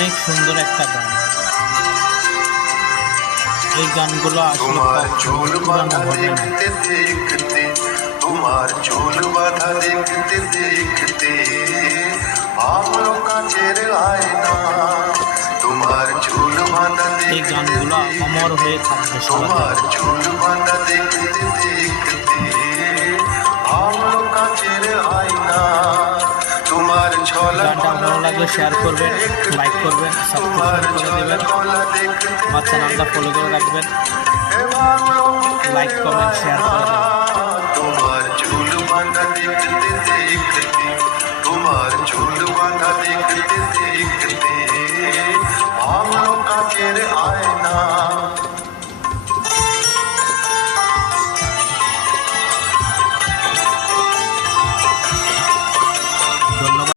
অনেক সুন্দর একটা গান। এই গানগুলো আসলে পুরানো হবে না। তোমার চুল বাঁধা দেখতে দেখতে ভাবলো কাচের আয়না, তোমার চুল বাঁধা এই গানগুলো অমর হয়ে থাকবে। তোমার চুল বাঁধা দেখতে দেখতে ভাবলো কাচের আয়না, তোমার ছলা গানটা ভালো লাগলে শেয়ার করবেন, লাইক করবেন, সাবস্ক্রাইব করে দেবেন, আমার চ্যানেলটা ফলো করে রাখবেন, লাইক কমেন্ট শেয়ার করে দেবেন। তোমার চুল বাঁধা দেখতে দেখতে, তোমার চুল বাঁধা দেখতে দেখতে